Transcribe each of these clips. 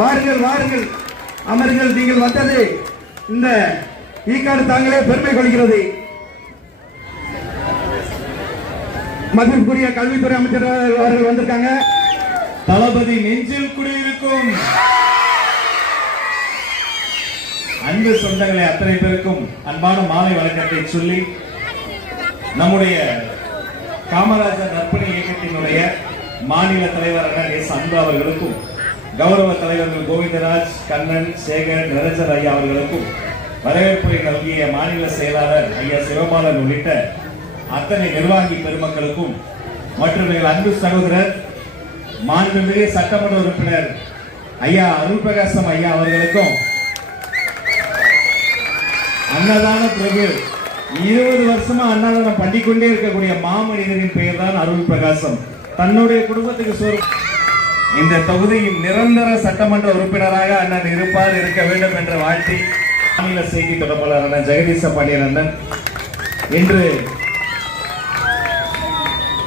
வாருங்கள் வாருங்கள் அமர்கள். நீங்கள் வந்தது இந்த ஈக்காடு தாங்களே பெருமை கொள்கிறது. மதிப்புக்குரிய கல்வித்துறை அமைச்சர் அவர்கள் வந்திருக்காங்க. தளபதி நெஞ்சில் குடியிருக்கும் அன்பு சொந்தங்களை அத்தனை பேருக்கும் அன்பான மாலை வணக்கத்தை சொல்லி, நம்முடைய காமராஜர் நற்பணி இயக்கத்தினுடைய மாநில தலைவர் எஸ் அன்பு அவர்களுக்கும், கௌரவ தலைவர்கள் கோவிந்தராஜ், கண்ணன், சேகர், நிரஞ்சன் ஐயா அவர்களுக்கும், வரவேற்புரை நல்கிய மாநில செயலாளர் ஐயா சிவபாலன் உள்ளிட்ட அத்தனை நிர்வாகி பெருமக்களுக்கும் மற்றும் எங்கள் அன்பு சகோதரர் மாண்புமிகு சட்டமன்ற உறுப்பினர் ஐயா அருள் பிரகாசம் ஐயா அவர்களுக்கும், அன்னதான பிரபு 20 வருஷமா அன்னதானம் பண்ணிக்கொண்டே இருக்கக்கூடிய மாமனிதரின் பெயர் தான் அருள் பிரகாசம். தன்னுடைய குடும்பத்துக்கு சோறு. இந்த தொகுதியின் நிரந்தர சட்டமன்ற உறுப்பினராக அண்ணன் இருக்க வேண்டும் என்ற வாழ்த்தி மாநில செய்தி தொடர்பாளர் அண்ணன் ஜெகதீச பாண்டியன் அண்ணன்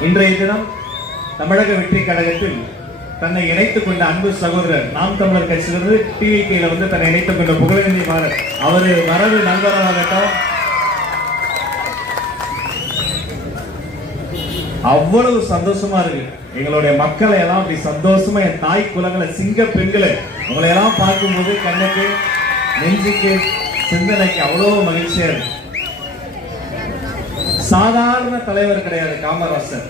இன்றைய தினம் தமிழக வெற்றி கழகத்தில் தன்னை இணைத்துக் கொண்ட அன்பு சகோதரர் நாம் தமிழர் கட்சியிலிருந்து டிவிகேல தன்னை இணைத்துக் கொண்ட புகழேந்தி அவரு வரவு நண்பராகட்டும். அவ்வளவு சந்தோஷமா இருக்கு. எங்களுடைய மக்களை எல்லாம் அப்படி சந்தோஷமா, என் தாய் குலங்களை, சிங்க பெண்களை உங்களை எல்லாம் பார்க்கும்போது கண்ணுக்கு, நெஞ்சுக்கு, சிந்தனைக்கு அவ்வளவு மகிழ்ச்சியா இருக்கு. சாதாரண தலைவர் கிடையாது காமராசர்.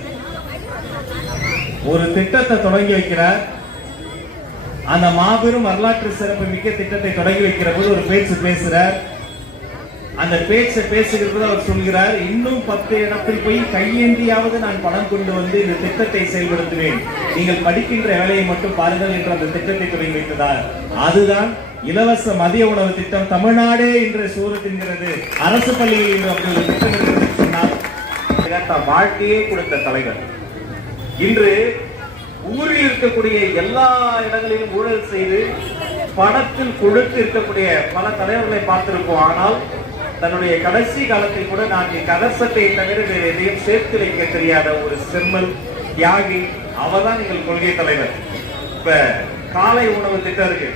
ஒரு திட்டத்தை தொடங்கி வைக்கிறார். அந்த மாபெரும் வரலாற்று சிறப்பு மிக்க திட்டத்தை தொடங்கி வைக்கிற போது ஒரு பேச்சு பேசுறார். அந்த பேச்சை பேசுகிறது அவர் சொல்கிறார், இன்னும் 10 இடத்தில் போய் கையேந்தியாவது நான் பணம் கொண்டு வந்து இந்த திட்டத்தை செயல்படுத்துவேன், நீங்கள் படிக்கின்ற வேலையை மட்டும் பாருங்கள் என்று அந்த திட்டத்தை தொடங்கி வைத்ததார். அதுதான் இலவச மதிய உணவு திட்டம். தமிழ்நாடே இன்று சோறு தின்கிறது, அரசு பள்ளியில் இன்று அப்படி ஒரு திட்டம் இருக்கிறது சொன்னால் வாழ்க்கையே கொடுத்த தலைவர். இன்று ஊரில் இருக்கக்கூடிய எல்லா இடங்களிலும் ஊழல் செய்து பணத்தில் கொழுத்து இருக்கக்கூடிய பல தலைவர்களை பார்த்திருப்போம். ஆனால் தன்னுடைய கடைசி காலத்தில் கூட நான் கதசத்தை தவிர வேறு எதையும் சேர்த்து வைக்க தெரியாத ஒரு செம்மல் தியாகி அவதான் எங்கள் கொள்கை தலைவர். இப்ப காலை உணவு திட்டம் இருக்கு.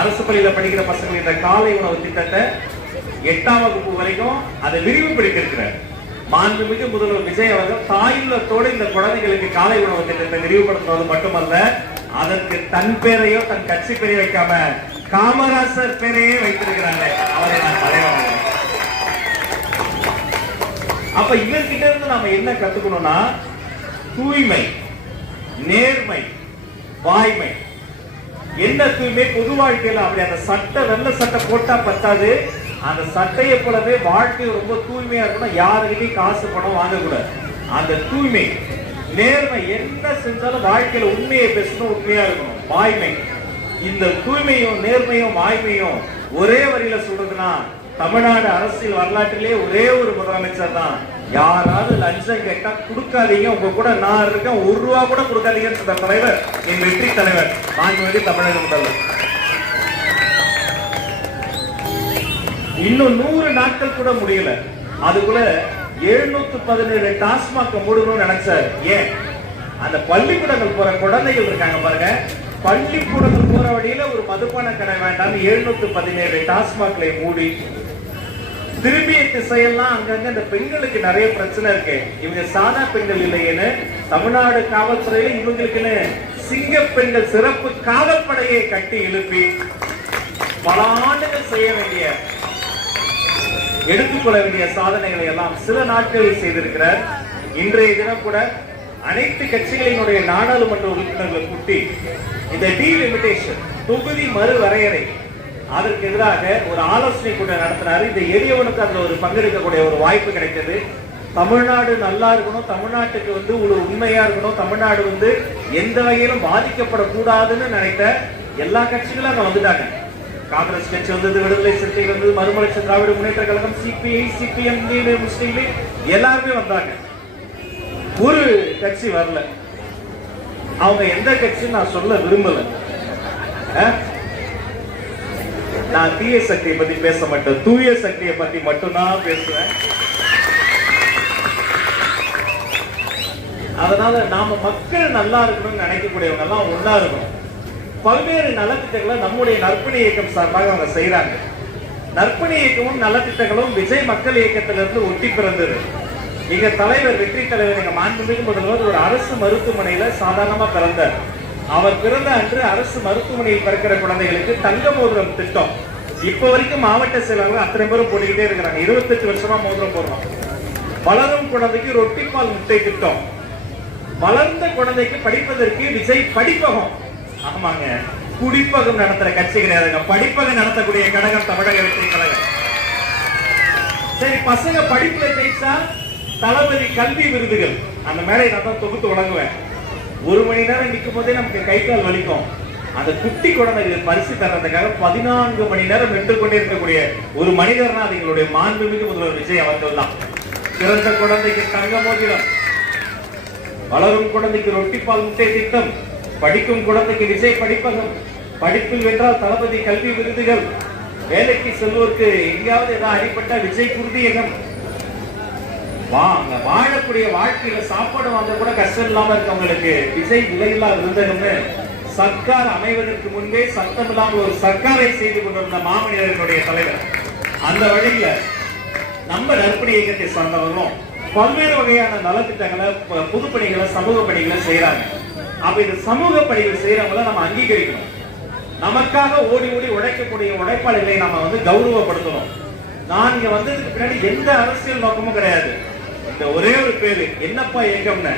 அரசு பள்ளியில படிக்கிற பசங்க இந்த காலை உணவு திட்டத்தை 8ஆம் வகுப்பு வரைக்கும் அதை விரிவுபடுத்தி இருக்கிறார். மாண்புமிகு முதல்வர் விஜய் அவர்கள் தாயுள்ளத்தோடு இந்த குழந்தைகளுக்கு காலை உணவு திட்டத்தை விரிவுபடுத்துவது மட்டுமல்ல, அதற்கு தன் பேரையோ தன் கட்சி பேரையோ வைக்காம காமராசர் பேரையே வைத்திருக்கிறாங்க. அவரை நான் தலைவர். அப்ப இவர்கிட்ட இருந்து நாம என்ன கத்துக்கணும்னா, தூய்மை, நேர்மை, வாய்மை. என்ன தூய்மை? பொது வாழ்க்கையில அப்படி அந்த சட்டை, வெள்ள சட்டை போட்டா பத்தாது, அந்த சட்டையை போலவே வாழ்க்கை ரொம்ப தூய்மையா இருக்கணும். யாருக்கிட்டையும் காசு பணம் வாங்கக்கூடாது. அந்த தூய்மை, நேர்மை, என்ன செஞ்சாலும் வாழ்க்கையில உண்மையை பேசணும், உண்மையா இருக்கணும். வாய்மை. இந்த தூய்மையும் நேர்மையும் வாய்மையும் ஒரே வரியில சொல்றதுன்னா, தமிழ்நாடு அரசியல் வரலாற்றிலே ஒரே ஒரு முதலமைச்சர் தான். யாராவது லஞ்சம் கேட்டா கொடுக்காதீங்க, உங்க கூட நான் இருக்கேன், 1 ரூபா கூட கொடுக்காதீங்கன்னு சொன்ன தலைவர் என் வெற்றி தலைவர் மாண்புமிகு தமிழக முதல்வர். இன்னும் 100 நாட்கள் கூட முடியல, அதுக்குள்ள 717 டாஸ்மாக் மூடணும்னு நினைச்சாரு. ஏன்? அந்த பள்ளிக்கூடங்கள் போற குழந்தைகள் இருக்காங்க பாருங்க, பள்ளிக்கூடங்கள் போற வழியில ஒரு மதுபான கடை வேண்டாம் 717 டாஸ்மாக்களை மூடி, திரும்பிய திசையெல்லாம் அங்கங்க இந்த பெண்களுக்கு நிறைய பிரச்சனை இருக்கு, இவங்க சாதா பெண்கள் இல்லையேன்னு தமிழ்நாடு காவல்துறையில இவங்களுக்குன்னு சிங்க பெண்கள் சிறப்பு காவல்படையை கட்டி எழுப்பி பல ஆண்டுகள் செய்ய வேண்டிய, எடுத்துக்கொள்ள வேண்டிய சாதனைகளை எல்லாம் சில நாட்களில் செய்திருக்கிறார். இன்றைய தினம் கூட அனைத்து கட்சிகளினுடைய நாடாளுமன்ற உறுப்பினர்களை கூட்டி இந்த டீலிமிட்டேஷன், தொகுதி மறுவரையறை, அதற்கு எதிராக ஒரு ஆலோசனை கூட்டம் நடத்தினார். இந்த எளியவனுக்கு அதுல ஒரு பங்கெடுக்கக்கூடிய ஒரு வாய்ப்பு கிடைத்தது. தமிழ்நாடு நல்லா இருக்கணும், தமிழ்நாட்டுக்கு ஒரு உண்மையா இருக்கணும், தமிழ்நாடு எந்த வகையிலும் பாதிக்கப்படக்கூடாதுன்னு நினைத்த எல்லா கட்சிகளும் அங்க வந்துட்டாங்க. காங்கிரஸ் கட்சி வந்தது, விடுதலை சிறுத்தை வந்தது, மறுமலர்ச்சி திராவிட முன்னேற்ற கழகம், சிபிஐ, சிபிஎம், முஸ்லீம் லீக் எல்லாருமே வந்தாங்க. ஒரு கட்சி வரல. அவங்க எந்த கட்சின்னு நான் சொல்ல விரும்பல. நான் தீய சக்தியை பத்தி பேச மாட்டேன், தூய சக்தியை பத்தி மட்டும்தான் பேசுவேன். அதனால நாம மக்கள் நல்லா இருக்கணும்னு நினைக்கக்கூடியவங்க எல்லாம் ஒன்னா இருக்கணும். பல்வேறு நலத்திட்டங்களை நம்முடைய நற்பணி இயக்கம் சார்பாக அவங்க செய்யறாங்க. நற்பணி இயக்கமும் நலத்திட்டங்களும் விஜய் மக்கள் இயக்கத்திலிருந்து ஒட்டி பிறந்தது. எங்க தலைவர், வெற்றி தலைவர், எங்க மாண்புமிகு முதல்வர் ஒரு அரசு மருத்துவமனையில சாதாரணமா பிறந்தார். அவர் பிறந்த அன்று அரசு மருத்துவமனையில் பிறக்கிற குழந்தைகளுக்கு தங்க மோதிரம் திட்டம் இப்ப வரைக்கும் மாவட்ட செயலாளர்கள் அத்தனை பேரும் போட்டுக்கிட்டே இருக்கிறாங்க. 28 வருஷமா மோதிரம் போடுறோம். வளரும் குழந்தைக்கு ரொட்டிப்பால் முட்டை திட்டம், வளர்ந்த குழந்தைக்கு படிப்பதற்கு விஜய் படிப்பகம். ஆமாங்க, குடிப்பகம் நடத்துற கட்சி கிடையாதுங்க, படிப்பகம் நடத்தக்கூடிய கழகம் தமிழக வெற்றி கழகம். சரி, பசங்க படிப்புல ஜெயிச்சா தளபதி கல்வி விருதுகள் அந்த மேடை நான் தான் தொகுத்து வழங்குவேன். 1 மணி நேரம் நிற்கும் போதே நமக்கு கை கால் வலிக்கும். அந்த குட்டி குழந்தைகள் பரிசு தர்றதுக்காக 14 மணி நேரம் நின்று கொண்டே இருக்கக்கூடிய ஒரு மனிதர்னா அது எங்களுடைய மாண்புமிகு முதல்வர் விஜய் அவர்கள் தான். பிறந்த குழந்தைக்கு தங்க மோதிரம், வளரும் குழந்தைக்கு ரொட்டிப்பால் முட்டை திட்டம், படிக்கும் குழந்தைக்கு விஜய் படிப்பகம், படிப்பில் வென்றால் தளபதி கல்வி விருதுகள், வேலைக்கு செல்வோருக்கு எங்கேயாவது ஏதாவது அடிப்பட்ட விஜய் குருதியகம், வாழக்கூடிய வாழ்க்கையில சாப்பாடு வாங்க கூட கஷ்டம் இல்லாம இருக்கவங்களுக்கு விஜய் விலையில்லா விருந்தகம்னு சர்க்கார் அமைவதற்கு முன்பே சத்தம் இல்லாமல் ஒரு சர்க்காரை செய்து கொண்டிருந்த மாமனிதர்களுடைய தலைவர். அந்த வழியில நம்ம நற்பணி இயக்கத்தை சார்ந்தவர்களும் பல்வேறு வகையான நலத்திட்டங்களை, பொதுப்பணிகளை, சமூக பணிகளை செய்யறாங்க. அப்ப இந்த சமூக பணிகள் செய்யறவங்கள நம்ம அங்கீகரிக்கணும். நமக்காக ஓடி ஓடி உழைக்கக்கூடிய உழைப்பாளிகளை நம்ம கௌரவப்படுத்தணும். நான் இங்க வந்ததுக்கு பின்னாடி எந்த அரசியல் நோக்கமும் கிடையாது. இந்த ஒரே ஒரு பேரு என்னப்பா இயக்கம்னு,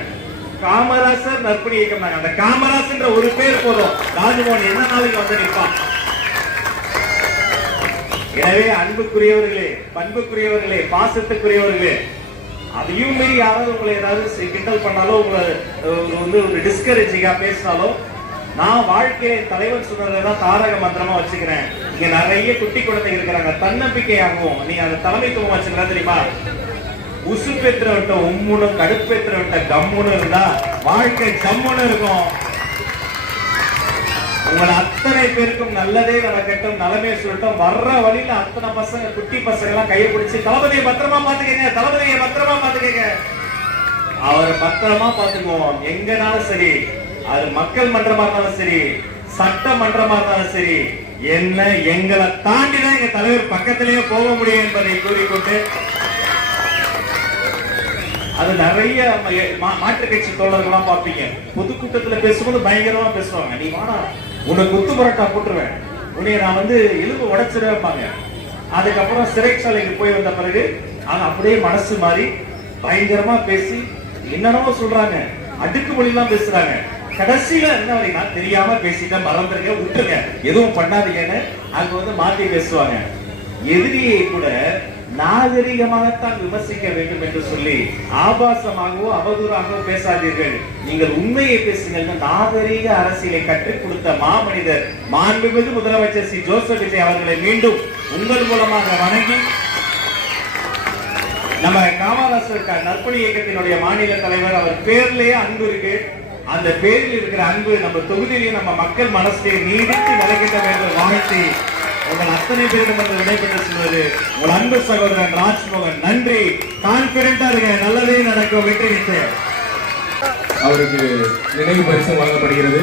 காமராசர் நற்பணி இயக்கம். அந்த காமராஜ் ஒரு பேர் போதும், ராஜ்மோகன் என்ன நாளைக்கு வந்து நிற்பான். எனவே அன்புக்குரியவர்களே, பண்புக்குரியவர்களே, பாசத்துக்குரியவர்களே, அதையும் மீறி யாராவது உங்களை ஏதாவது கிண்டல் பண்ணாலோ, உங்களை ஒரு டிஸ்கரேஜிங்கா பேசினாலோ, நான் வாழ்க்கையை தலைவர் சொன்னதான் தாரக மந்திரமா வச்சுக்கிறேன். இங்க நிறைய குட்டி குழந்தைங்க இருக்கிறாங்க, தன்னம்பிக்கையாகவும் நீங்க அந்த தலைமைத்துவம் வச்சுக்கிறா தெரியுமா? உசுப்பேத்திரவிட்ட உம்முனும் கடுப்பேத்திரவிட்ட கம்முன்னு இருந்தா வாழ்க்கை ஜம்முன்னு இருக்கும். உங்களை அத்தனை பேருக்கும் நல்லதே நடக்கட்டும், நலமே சொல்லட்டும். வர்ற வழியில அத்தனை பசங்க, குட்டி பசங்க எல்லாம் கையை பிடிச்சி தளபதியை பத்திரமா பாத்துக்கங்க, தளபதியை பத்திரமா பாத்துக்கங்க, அவரை பத்திரமா பாத்துக்குவோம். எங்கனாலும் சரி, அது மக்கள் மன்றமா இருந்தாலும் சரி, சட்டமன்றமா இருந்தாலும் சரி, என்ன எங்களை தாண்டிதான் எங்க தலைவர் பக்கத்திலேயே போக முடியும் என்பதை கூறிக்கொண்டு, அது நிறைய மாற்று கட்சி தோழர்கள்லாம் பார்ப்பீங்க, பொதுக்கூட்டத்துல பேசும்போது பயங்கரமா பேசுவாங்க. நீ வாடா, உன்னை குத்து பரோட்டா போட்டுருவேன், உன்னைய நான் எலும்பு உடைச்சிட வைப்பாங்க. அதுக்கப்புறம் சிறைச்சாலைக்கு போய் வந்த பிறகு அது அப்படியே மனசு மாறி பயங்கரமா பேசி என்னென்னமோ சொல்றாங்க, அடுக்குமொழி எல்லாம் பேசுறாங்க. கடைசியில என்ன வரைக்கும் நான் தெரியாம பேசிட்டேன், மறந்துருங்க, விட்டுருங்க, எதுவும் பண்ணாதீங்கன்னு அங்க மாத்தி பேசுவாங்க. எதிரியை கூட நாகரிகமாகத்தான் விமர்சிக்க வேண்டும் என்று சொல்லி ஆபாசமாகவோ அவதூறாகவோ பேசாதீர்கள், நீங்கள் உண்மையை பேசுங்கள். நாகரிக அரசியலை கற்றுக் கொடுத்த மாமனிதர் மாண்புமிகு முதலமைச்சர் சி ஜோசப் விஜய் அவர்களை மீண்டும் உங்கள் மூலமாக வணங்கி, நம்ம காமராசர் நற்பணி இயக்கத்தினுடைய மாநில தலைவர், அவர் பேர்லயே அன்பு இருக்கு. அந்த பேரில் இருக்கிற அன்பு நம்ம தொகுதியிலேயே நம்ம மக்கள் மனசை நீடித்து நிலைக்கிட்ட வேண்டும் வாழ்த்தி உங்கள் அத்தனை பேரிடம் விடைபெற்று சொல்வது உங்கள் அன்பு சகோதரன் ராஜ்மோகன். நன்றி. கான்பிடண்டா இருக்க, நல்லதே நடக்கும், வெற்றி நிச்சயம். அவருக்கு நினைவு பரிசு வழங்கப்படுகிறது.